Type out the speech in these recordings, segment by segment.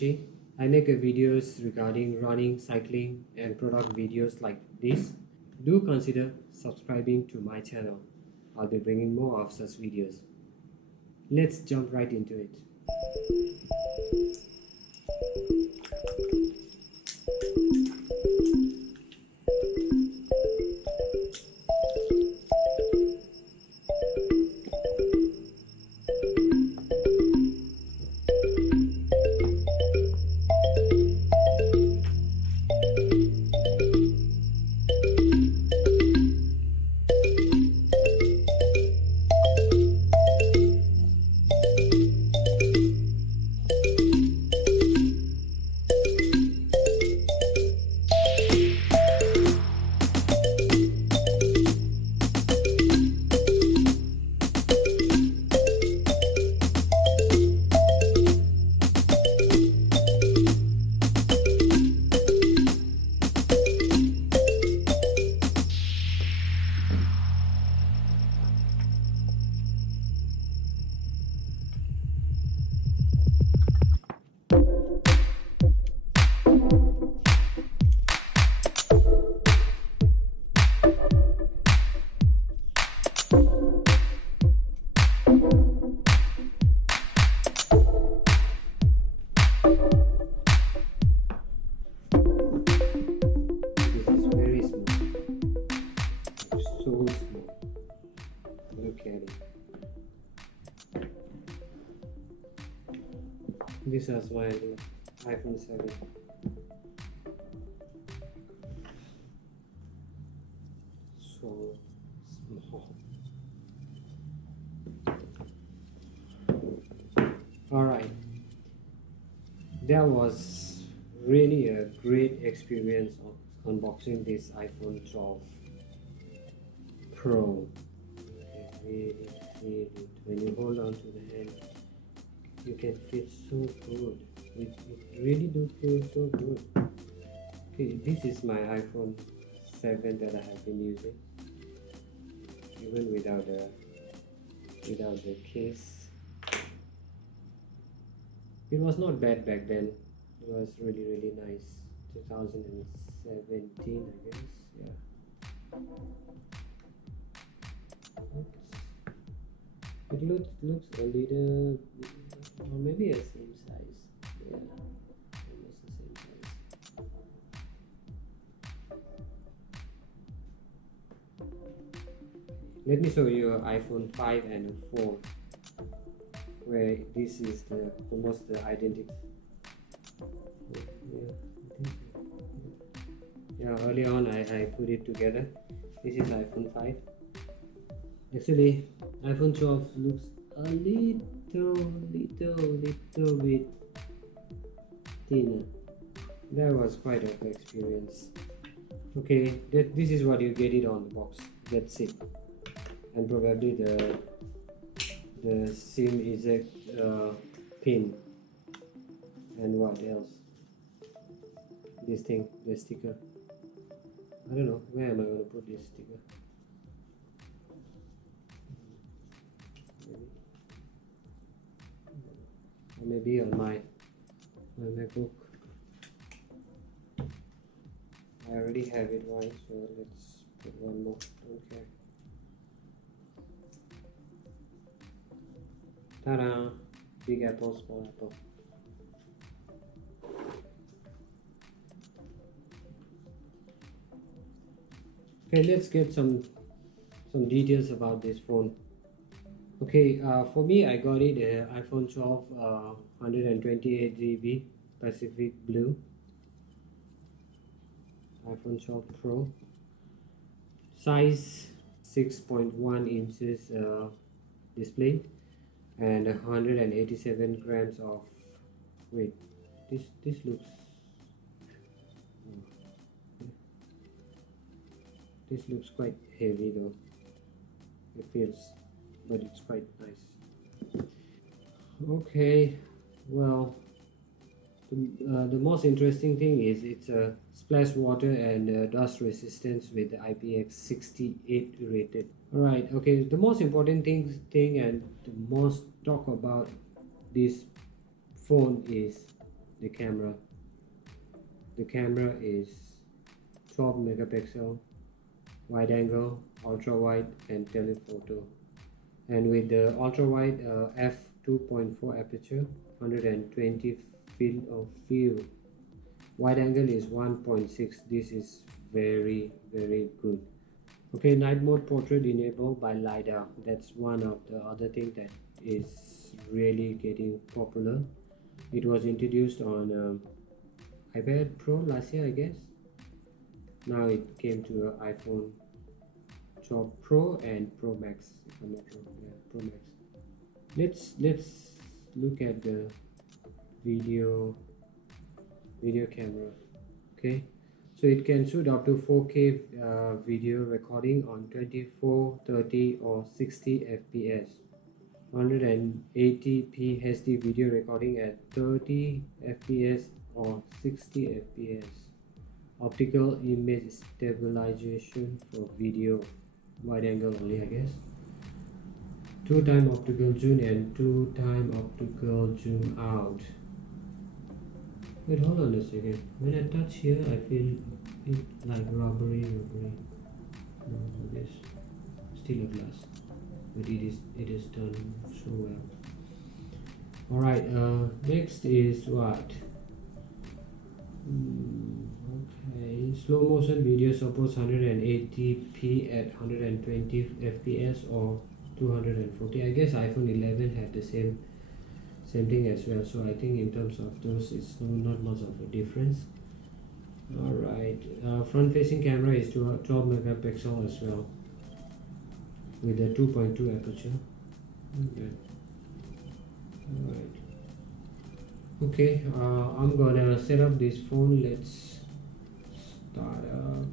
Rishi. I make videos regarding running, cycling and product videos like this. Do consider subscribing to my channel. I'll be bringing more of such videos. Let's jump right into it. So small. Look at it. This is why I love iPhone 7. So small. Alright. That was really a great experience of unboxing this iPhone 12 Pro. Really feel it. When you hold on to the hand, you can feel so good. It really do feel so good. Okay, this is my iPhone 7 that I have been using, even without the case. It was not bad back then. It was really nice. 2017, I guess. Yeah. It looks a little, or maybe a same size. Yeah, almost the same size. Let me show you iPhone 5 and 4, where this is the almost identical. Yeah, early on I put it together. This is iPhone 5. Actually, iPhone 12 looks a little bit thinner. That was quite an experience. Okay, this is what you get it on the box. That's it. And probably the SIM eject pin. And what else? This thing, the sticker. I don't know, where am I going to put this sticker? Or maybe on my MacBook. I already have it one, so let's put one more. Don't care. Ta-da! Big apple, small apple. Okay, let's get some details about this phone. Okay, for me, I got it iPhone 12 128 GB Pacific Blue, iPhone 12 Pro, size 6.1 inches display, and 187 grams of weight. This looks quite heavy though. It feels, but it's quite nice. Okay, well, the most interesting thing is it's a splash water and dust resistance with the IPX68 rated. Alright, okay, the most important thing and the most talk about this phone is the camera. The camera is 12 megapixel, wide angle, ultra wide, and telephoto. And with the ultra wide f2.4 aperture, 120 field of view. Wide angle is 1.6. This is very good. Okay, night mode portrait enabled by LiDAR. That's one of the other thing that is really getting popular. It was introduced on iPad Pro last year, I guess. Now it came to iPhone 12 Pro and Pro Max, if I'm not wrong. Yeah, Pro Max. Let's look at the video camera. Okay, so it can shoot up to 4K video recording on 24, 30 or 60 fps, 180p HD video recording at 30 fps or 60 fps, optical image stabilization for video, wide angle only, I guess, 2x optical zoom and 2x optical zoom out. Wait, hold on a second. When I touch here, I feel it like rubbery. No, it is still a glass, but it is done so well. All right. Next is what? Okay. Slow motion video supports 180p at 120 fps or 240. I guess iPhone 11 had the same thing as well, so I think in terms of those it's not much of a difference. All right, front facing camera is 12 megapixel as well with a 2.2 aperture. Okay. All right. Okay, I'm gonna set up this phone. Let's start up.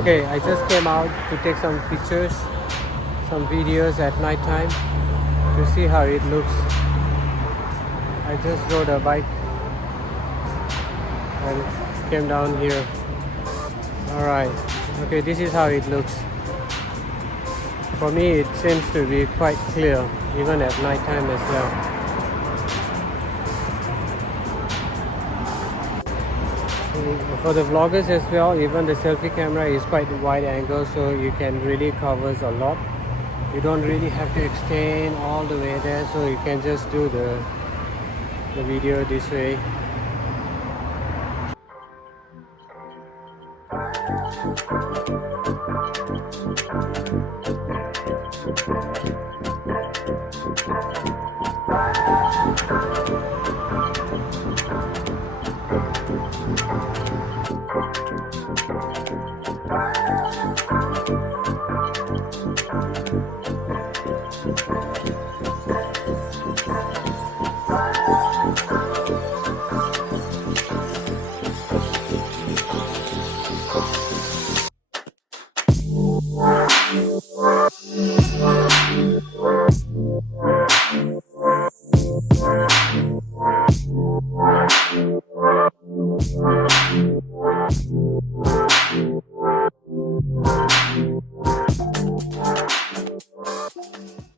Okay, I just came out to take some pictures, some videos at night time to see how it looks. I just rode a bike and came down here. Alright, okay, this is how it looks. For me it seems to be quite clear even at night time as well. For the vloggers as well, even the selfie camera is quite wide angle, so you can really covers a lot. You don't really have to extend all the way there, so you can just do the video this way.